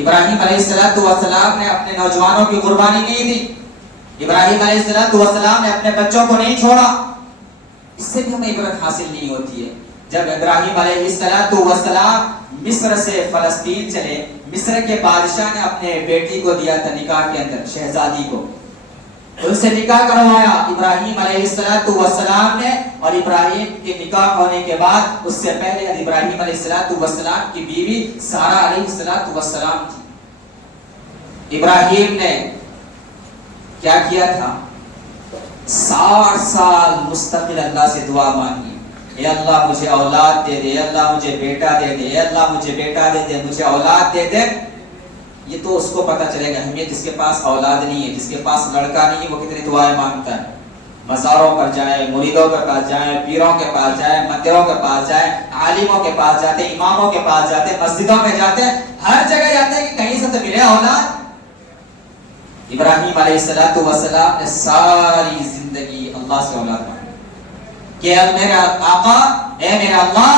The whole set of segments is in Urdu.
ابراہیم علیہ السلام نے اپنے نوجوانوں کی قربانی نہیں دی، ابراہیم علیہ السلام نے اپنے بچوں کو نہیں چھوڑا. اس سے بھی ہمیں عبرت حاصل نہیں ہوتی ہے. جب ابراہیم علیہ السلام مصر سے فلسطین چلے، مصر کے بادشاہ نے اپنے بیٹی کو دیا تھا نکاح کے اندر، شہزادی کو، ان سے نکاح کروایا ابراہیم علیہ السلام نے. اور ابراہیم کے نکاح ہونے کے بعد اس سے پہلے ابراہیم علیہ السلام کی بیوی سارہ علیہ السلام تھی. ابراہیم نے کیا کیا تھا؟ 60 سال مستقل اللہ سے دعا مانگی، اے اللہ مجھے اولاد دے دے، اے اللہ مجھے بیٹا دے دے، اے اللہ مجھے بیٹا دے دے، مجھے اولاد دے دے. یہ تو اس کو پتا چلے گا اہمیت، جس کے پاس اولاد نہیں ہے، جس کے پاس لڑکا نہیں ہے، وہ کتنی دعائیں مانگتا ہے. مزاروں پر جائے، مریدوں کے پاس جائے، پیروں کے پاس جائے، مندروں کے پاس جائے، عالموں کے پاس جاتے، اماموں کے پاس جاتے، مسجدوں میں جاتے، ہر جگہ جاتے ہیں کہ کہیں سے تو ملے اولاد. ابراہیم علیہ السلام نے ساری زندگی اللہ سے اولاد مانگی کہ اے میرا آقا، اے میرا اللہ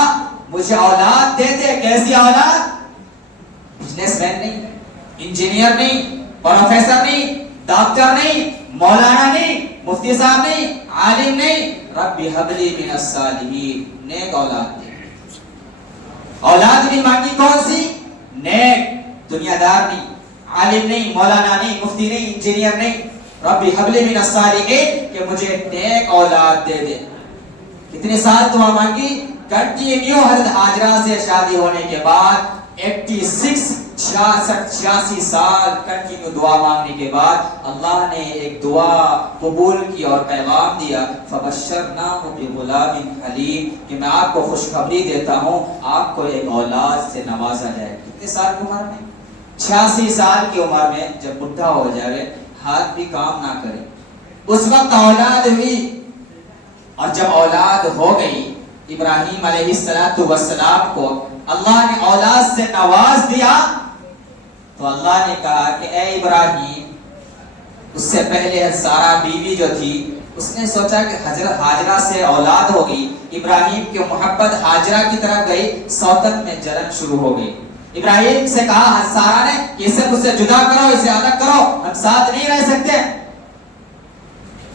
مجھے اولاد دے دے. کیسی اولاد؟ بزنس مین نہیں، انجینئر نہیں، پروفیسر نہیں، ڈاکٹر نہیں، مولانا نہیں، مفتی صاحب نہیں، عالم نہیں. رب ہب لی من الصالحین، نیک اولاد دے. اولاد بھی مانگی کون سی؟ نیک، دنیا دار نہیں، عالم نہیں، مولانا نہیں، مفتی نہیں، انجینئر نہیں. رب ہب لی من الصالحین، کہ مجھے نیک اولاد دے دے. کتنے سال دعا مانگی؟ کنٹینیو. حضرت ہاجرہ سے شادی ہونے کے بعد 86 سال کنٹینیو دعا مانگنے کے بعد اللہ نے ایک دعا قبول کی اور پیغام دیا، فبشرناہ بغلام حلیم، کہ میں آپ کو خوشخبری دیتا ہوں آپ کو ایک اولاد سے نوازا جائے. کتنے سال کی عمر میں؟ 86 سال کی عمر میں. جب بڈھا ہو جائے، ہاتھ بھی کام نہ کرے، اس وقت اولاد ہوئی. اور جب اولاد ہو گئی، ابراہیم علیہ السلام کو اللہ نے اولاد سے نواز دیا، تو اللہ نے کہا کہ اے ابراہیم، اس سے پہلے سارہ بیوی جو تھی اس نے سوچا کہ حضرت ہاجرہ سے اولاد ہوگی، ابراہیم کی محبت ہاجرہ کی طرف گئی، صوتن میں جلن شروع ہو گئی. ابراہیم سے کہا سارہ نے کہ اسے مجھ سے جدا کرو، اسے الگ کرو، ہم ساتھ نہیں رہ سکتے.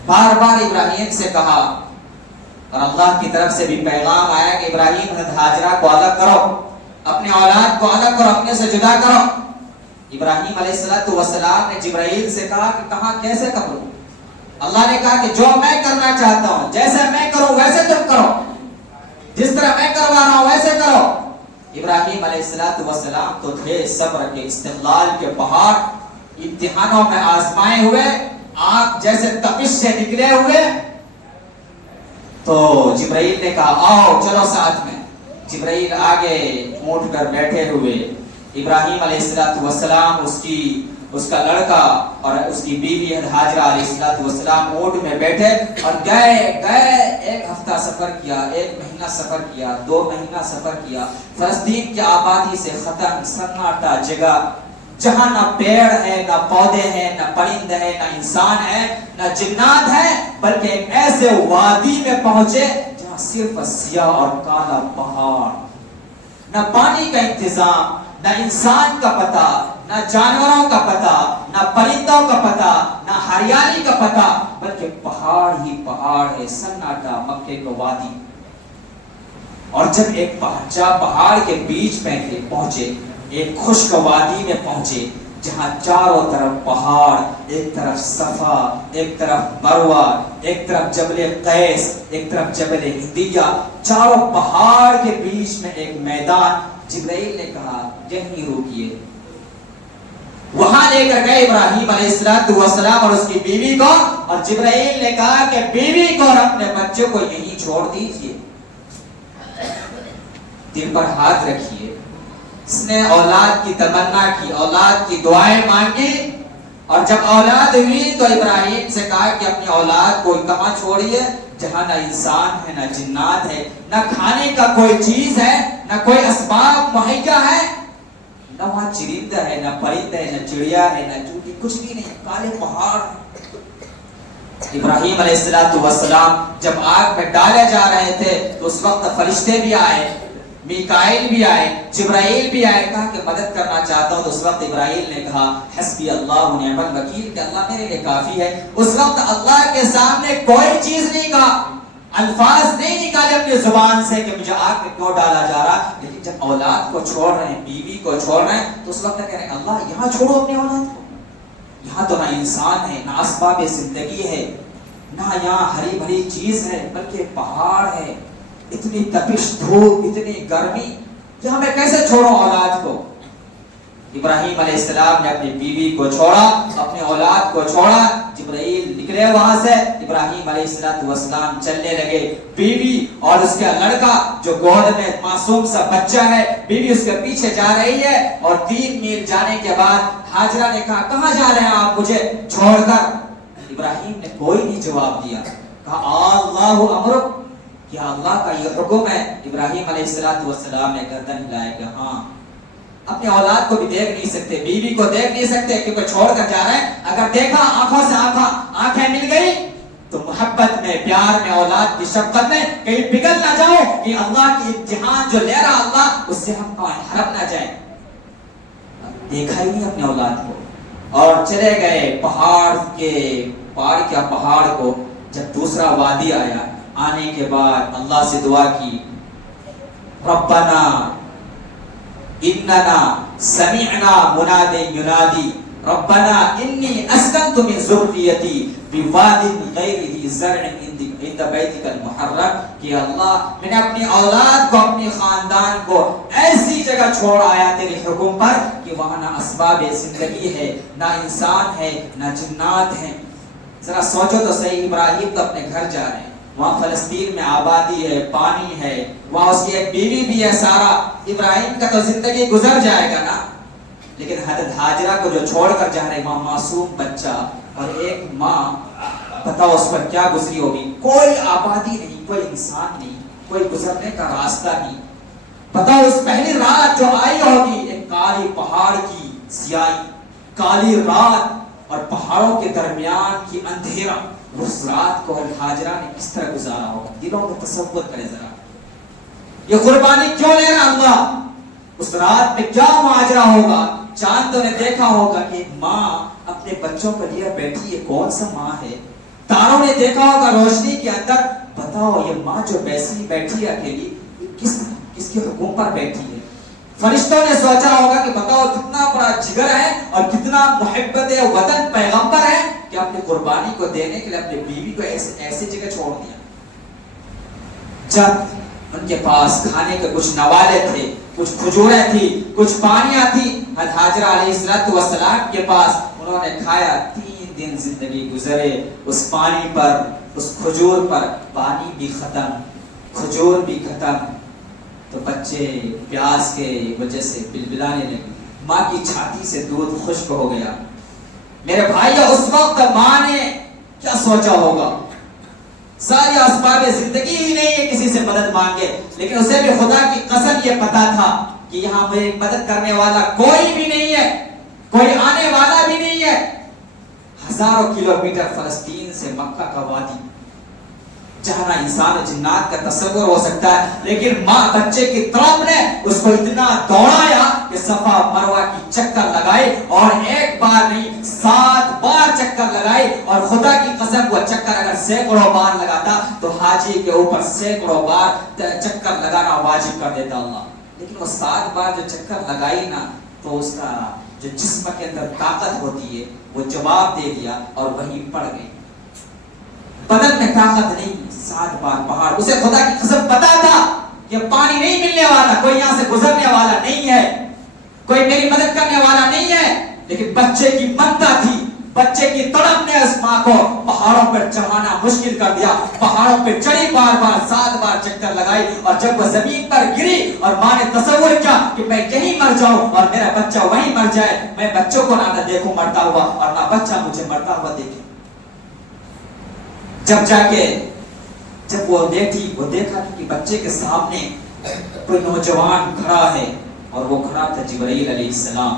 بار بار ابراہیم سے کہا، اور اللہ کی طرف سے بھی پیغام آیا کہ ابراہیم حضرت ہاجرہ کو الگ کرو، اپنے اولاد کو الگ کرو، اپنے سے جدا کرو. ابراہیم علیہ السلام نے جبرائیل سے کہا کہ کہاں کیسے کروں؟ اللہ نے کہا کہ جو میں کرنا چاہتا ہوں، جیسے میں کروں ویسے تم کرو، جس طرح میں کروا رہا ہوں ویسے کرو. ابراہیم علیہ السلام تو تھے صبر کے، استقلال کے پہاڑ، امتحانوں میں آزمائے ہوئے، آگ جیسے تپش سے نکلے ہوئے. تو جبرائیل نے کہا آؤ چلو ساتھ میں. جبرائیل آگے اونٹ پر بیٹھے ہوئے، ابراہیم علیہ السلام، اس کا لڑکا اور اس کی بیوی ہاجرہ علیہ السلام اونٹ میں بیٹھے اور گئے. 1 ہفتہ سفر کیا، 1 مہینہ سفر کیا، 2 مہینہ سفر کیا. فلسطین کی آبادی سے ختم سناٹا جگہ، جہاں نہ پیڑ ہے، نہ پودے ہیں، نہ پرند ہے، نہ انسان ہے، نہ جنات ہے، بلکہ ایک ایسے وادی میں پہنچے جہاں صرف سیاہ اور کالا پہاڑ. نہ پانی کا انتظام، نہ انسان کا پتہ، نہ جانوروں کا پتہ، نہ پرندوں کا پتہ، نہ ہریالی کا پتہ، بلکہ پہاڑ ہی پہاڑ ہے، سناٹا، مکے کا وادی. اور جب ایک پہاڑ کے بیچ میں پہنچے، ایک خشک وادی میں پہنچے جہاں چاروں طرف پہاڑ، ایک طرف صفا، ایک طرف مروہ، ایک طرف جبل قیس، ایک طرف جبل ہندیہ، چاروں پہاڑ کے بیچ میں ایک میدان. جبرائیل نے کہا یہیں روکیے. وہاں لے کر گئے ابراہیم علیہ السلام اور اس کی بیوی کو، اور جبرائیل نے کہا کہ بیوی کو اور اپنے بچوں کو یہیں چھوڑ دیجئے، دل پر ہاتھ رکھیے. اس نے اولاد کی تمنا کی، اولاد کی دعائیں مانگی، اور جب اولاد ہوئی تو ابراہیم سے کہا کہ اپنی اولاد کو کہاں چھوڑیے جہاں نہ انسان ہے، نہ جنات ہے، نہ کھانے کا کوئی چیز ہے، نہ کوئی اسباب مہیا ہے، نہ وہاں چرندہ ہے، نہ پرند ہے، نہ چڑیا ہے، نہ چوٹی، کچھ بھی نہیں، کالے پہاڑ. ابراہیم علیہ السلام جب آگ میں ڈالے جا رہے تھے تو اس وقت فرشتے بھی آئے، میکائیل بھی آئے, جبرائیل بھی آئے, کہا کہ مدد کرنا چاہتا ہوں. تو اس وقت ابراہیل نے کہا حسبی اللہ و نعم الوکیل, کہ اللہ میرے لیے کافی ہے. اس وقت اللہ کے سامنے کوئی چیز نہیں کہا, الفاظ نہیں نکالے اپنی زبان سے کہ مجھے آگ میں کیوں ڈالا جا رہا. لیکن جب اولاد کو چھوڑ رہے ہیں, بیوی کو چھوڑ رہے ہیں, تو اس وقت کہہ رہے ہیں اللہ یہاں چھوڑو اپنے اولاد کو. یہاں تو نہ انسان ہے, نہ اسباب زندگی ہے, نہ یہاں ہری بھری چیز ہے, بلکہ پہاڑ ہے, اتنی تپش دھوپ, اتنی گرمی, یہاں میں کیسے چھوڑوں اولاد کو. ابراہیم علیہ السلام نے اپنی بیوی کو چھوڑا, اپنے اولاد کو چھوڑا. جبرائیل نکلے وہاں سے, ابراہیم علیہ السلام چلنے لگے. بیوی اور اس کا لڑکا جو گود میں معصوم سا بچہ ہے, بیوی اس کے پیچھے جا رہی ہے. اور 3 میل جانے کے بعد ہاجرہ نے کہا کہاں جا رہے ہیں آپ مجھے چھوڑ کر. ابراہیم نے کوئی نہیں جواب دیا. کہا اللہ امرک, کیا اللہ کا یہ حکم ہے. ابراہیم علیہ السلام نے گردن ہلایا کہ ہاں. اپنے اولاد کو بھی دیکھ نہیں سکتے, بیوی کو دیکھ نہیں سکتے کیونکہ چھوڑ کر جا رہے ہیں. اگر دیکھا آنکھوں سے آنکھیں مل گئی تو محبت میں, پیار میں, اولاد کی شفقت میں کہیں پگھل نہ جاؤ کہ اللہ کی امتحان جو لے رہا اللہ اس سے ہم ہرپ نہ جائیں. دیکھا ہی نہیں اپنے اولاد کو اور چلے گئے پہاڑ کے پار کیا پہاڑ کو. جب دوسرا وادی آیا, آنے کے بعد اللہ سے دعا کی ربنا اننا سمعنا منادی ینادی ربنا انی اسکنت من ذریتی بواد غیر ذی زرع عند بیتک المحرم, کہ اللہ میں نے اپنی اولاد کو, اپنی خاندان کو ایسی جگہ چھوڑ آیا تیرے حکم پر کہ وہاں نہ اسباب زندگی ہے, نہ انسان ہے, نہ جنات ہیں. ذرا سوچو تو صحیح, ابراہیم تو اپنے گھر جا رہے ہیں, وہاں فلسطین میں آبادی ہے, پانی ہے, وہاں اس کی ایک بیوی بھی ہے سارا. ابراہیم کا تو زندگی گزر جائے گا نا, لیکن حضرت ہاجرہ کو جو چھوڑ کر جا رہے, وہاں معصوم بچہ اور ایک ماں, بتاؤ اس پر کیا گزری ہوگی. کوئی آبادی نہیں, کوئی انسان نہیں, کوئی گزرنے کا راستہ نہیں. بتاؤ اس پہلی رات جو آئی ہوگی, ایک کالی پہاڑ کی سیاہی, کالی رات اور پہاڑوں کے درمیان کی اندھیرا, اس رات کو ہاجرہ نے کس طرح گزارا ہوگا. دلوں میں تصور کرے ذرا, یہ قربانی کیوں لے رہا اللہ, اس رات میں کیا ماجرا ہوگا. چاند نے دیکھا ہوگا کہ ایک ماں اپنے بچوں کو لیے بیٹھی ہے, کون سا ماں ہے. تاروں نے دیکھا ہوگا روشنی کے اندر, بتاؤ یہ ماں جو بیٹھی ہے اکیلی, کس کے حکم پر بیٹھی ہے. فرشتوں نے سوچا ہوگا کہ بتاؤ کتنا بڑا جگر ہے اور کتنا محبت وطن پیغمبر ہے کہ اپنی قربانی کو دینے کے لیے اپنی بیوی کو ایسی جگہ چھوڑ دیا. جب ان کے پاس کھانے کے کچھ نوالے تھے, کچھ کھجوریں تھی, کچھ پانیاں تھی, ہاجرہ علیہ السلام کے پاس, انہوں نے کھایا. 3 دن زندگی گزرے اس پانی پر, اس کھجور پر. پانی بھی ختم, کھجور بھی ختم, تو بچے پیاس کے وجہ سے بلبلانے لگے. ماں کی چھاتی سے دودھ خشک ہو گیا. میرے بھائی اس وقت ماں نے کیا سوچا ہوگا. ساری اسباب زندگی ہی نہیں ہے کسی سے مدد مانگے, لیکن اسے بھی خدا کی قسم یہ پتا تھا کہ یہاں میری مدد کرنے والا کوئی بھی نہیں ہے, کوئی آنے والا بھی نہیں ہے. ہزاروں کلومیٹر فلسطین سے مکہ کا وادی, جہاں انسان و جنات کا تصور ہو سکتا ہے, لیکن ماں بچے کی طرف نے اس کو اتنا دوڑایا کہ صفا مروہ کی چکر لگائی, اور ایک بار نہیں 7 بار چکر لگائی. اور خدا کی قسم وہ چکر اگر سینکڑوں بار لگاتا تو حاجی کے اوپر سینکڑوں بار چکر لگانا واجب کر دیتا اللہ. لیکن وہ 7 بار جو چکر لگائی نا, تو اس کا جو جسم کے اندر طاقت ہوتی ہے وہ جواب دے دیا اور وہیں پڑ گئی. بدن میں طاقت نہیں. 7 بار پہاڑ, اسے خدا کی قسم پتا تھا کہ پانی نہیں ملنے والا, کوئی یہاں سے گزرنے والا نہیں ہے, کوئی میری مدد کرنے والا نہیں ہے. لیکن بچے کی منتا تھی, بچے کی تڑپ نے اس ماں کو پہاڑوں پر چڑھانا مشکل کر دیا. پہاڑوں پر چڑھی, بار بار 7 بار چکر لگائی, اور جب وہ زمین پر گری اور ماں نے تصور کیا کہ میں یہیں مر جاؤں اور میرا بچہ وہیں مر جائے, میں بچوں کو نہ دیکھوں مرتا ہوا اور نہ بچہ مجھے مرتا ہوا دیکھے. جب وہ دیکھا کہ بچے کے سامنے کوئی نوجوان کھڑا ہے, اور وہ کھڑا تھا جبرائیل علیہ السلام.